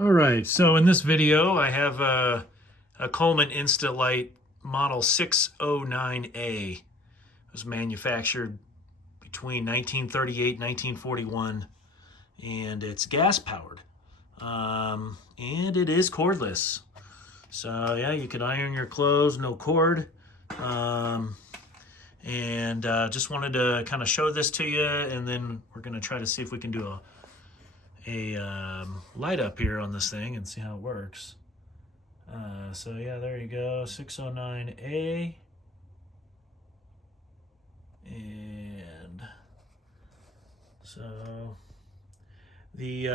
All right, so in this video, I have a Coleman Lite model 609A. It was manufactured between 1938 and 1941, and it's gas powered. And it is cordless. So yeah, you can iron your clothes, no cord. Just wanted to kind of show this to you, and then we're going to try to see if we can do a light up here on this thing and see how it works. So yeah, there you go, 609A. And so the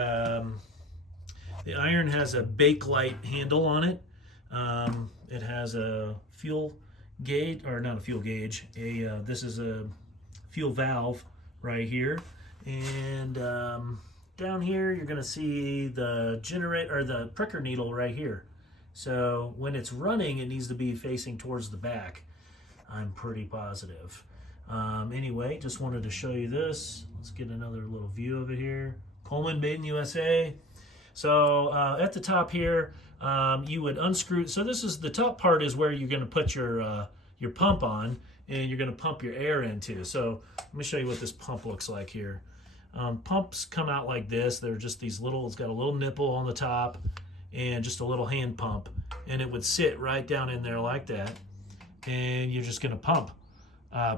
iron has a bake light handle on it. It has a fuel gauge, or not a fuel gauge, this is a fuel valve right here. And down here you're going to see the generator, or the pricker needle right here. So when it's running, it needs to be facing towards the back, I'm pretty positive. Anyway, just wanted to show you this. Let's get another little view of it here. Coleman, made in USA. So at the top here, you would unscrew. So this is the top part is where you're going to put your pump on, and you're going to pump your air into. So let me show you what this pump looks like here. Pumps come out like this. They're just these little, it's got a little nipple on the top and just a little hand pump, and it would sit right down in there like that. And you're just going to pump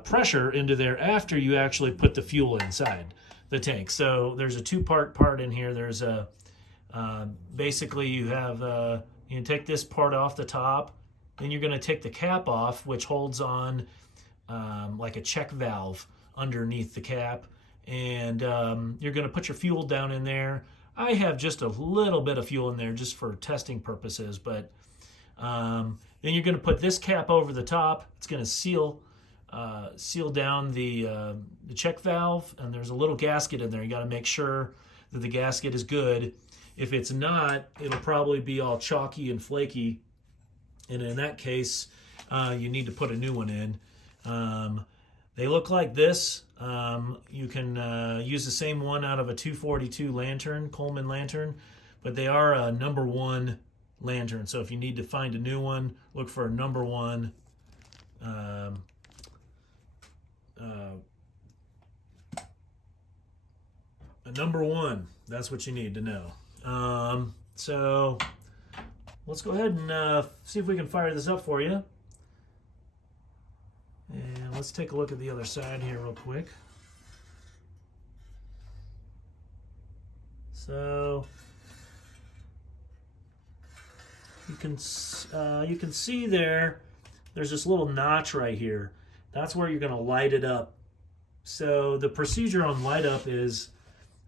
pressure into there after you actually put the fuel inside the tank. So there's a two-part in here. There's a basically you have you can take this part off the top, then you're going to take the cap off, which holds on like a check valve underneath the cap, and you're going to put your fuel down in there. I have just a little bit of fuel in there just for testing purposes, but then you're going to put this cap over the top. It's going to seal down the check valve, and there's a little gasket in there. You got to make sure that the gasket is good. If it's not, it'll probably be all chalky and flaky, and in that case, you need to put a new one in. They look like this. You can use the same one out of a 242 lantern, Coleman lantern, but they are a #1 lantern. So if you need to find a new one, look for a #1. A #1. That's what you need to know. So let's go ahead and see if we can fire this up for you. And let's take a look at the other side here real quick. So you can see there's this little notch right here. That's where you're going to light it up. So the procedure on light up is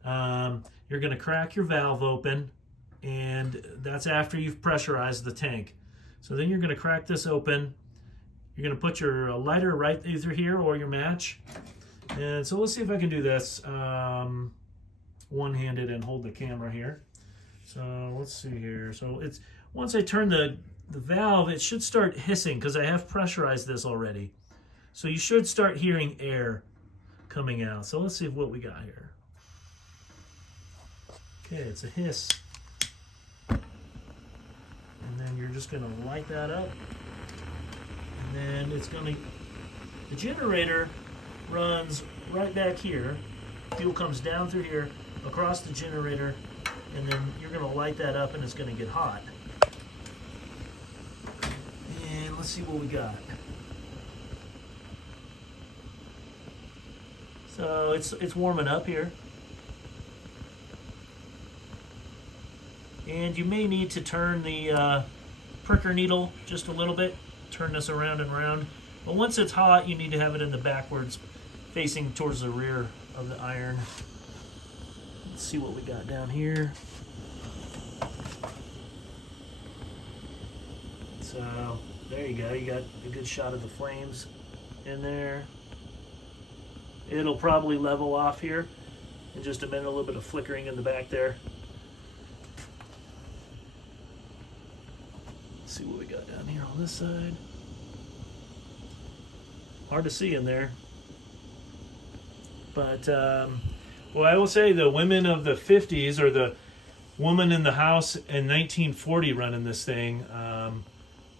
you're going to crack your valve open, and that's after you've pressurized the tank. So then you're going to crack this open. You're going to put your lighter right either here or your match. And so let's see if I can do this one-handed and hold the camera here. So let's see here. So it's once I turn the valve, it should start hissing because I have pressurized this already. So you should start hearing air coming out. So let's see what we got here. Okay, it's a hiss. And then you're just going to light that up. And then it's going to, the generator runs right back here. Fuel comes down through here, across the generator, and then you're going to light that up and it's going to get hot. And let's see what we got. So it's warming up here. And you may need to turn the pricker needle just a little bit. Turn this around and around. But once it's hot, you need to have it in the backwards, facing towards the rear of the iron. Let's see what we got down here. So there you go. You got a good shot of the flames in there. It'll probably level off here in just a minute. A little bit of flickering in the back there. See what we got down here on this side. Hard to see in there. But, well, I will say the women of the 50s, or the woman in the house in 1940 running this thing.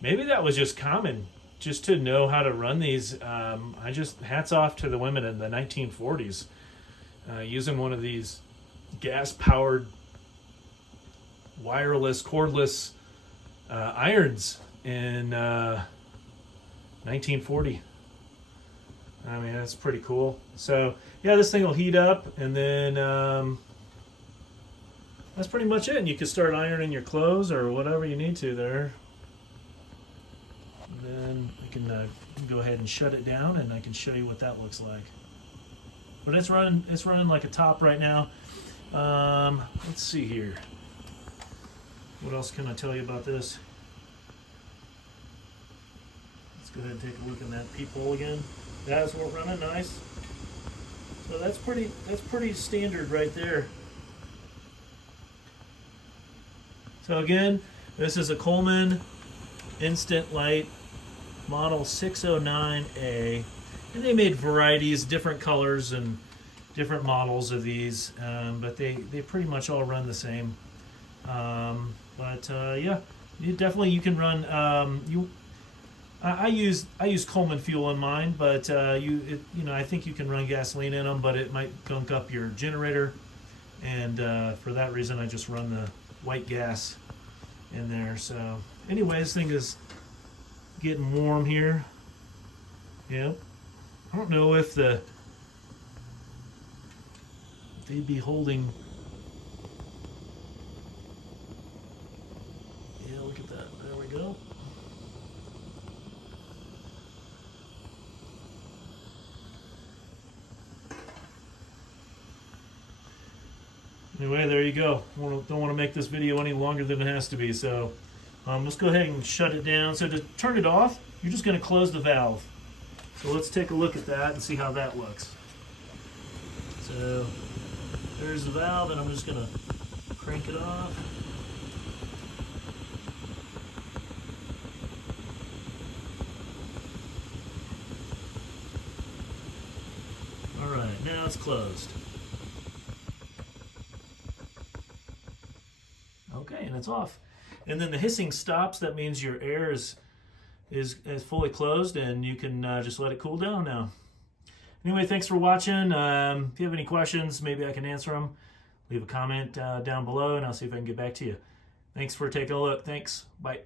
Maybe that was just common, just to know how to run these. I just, hats off to the women in the 1940s using one of these gas-powered, wireless, cordless irons in 1940. I mean, that's pretty cool. So yeah, this thing will heat up, and then that's pretty much it. And you can start ironing your clothes or whatever you need to there. And then I can go ahead and shut it down, and I can show you what that looks like. But it's running like a top right now. Let's see here. What else can I tell you about this? Let's go ahead and take a look at that peephole again. That's what we're running, nice. So that's pretty standard right there. So again, this is a Coleman Instant Lite model 609A, and they made varieties, different colors and different models of these, but they pretty much all run the same. Yeah, you can run. I use Coleman fuel in mine, but I think you can run gasoline in them, but it might gunk up your generator, and for that reason, I just run the white gas in there. So anyway, this thing is getting warm here. Yeah, I don't know if they'd be holding. Yeah, look at that. There we go. Anyway, there you go. Don't want to make this video any longer than it has to be, so let's go ahead and shut it down. So to turn it off, you're just going to close the valve. So let's take a look at that and see how that looks. So there's the valve, and I'm just going to crank it off. All right, now it's closed. Okay, and it's off. And then the hissing stops. That means your air is fully closed, and you can just let it cool down now. Anyway, thanks for watching. If you have any questions, maybe I can answer them. Leave a comment down below, and I'll see if I can get back to you. Thanks for taking a look. Thanks. Bye.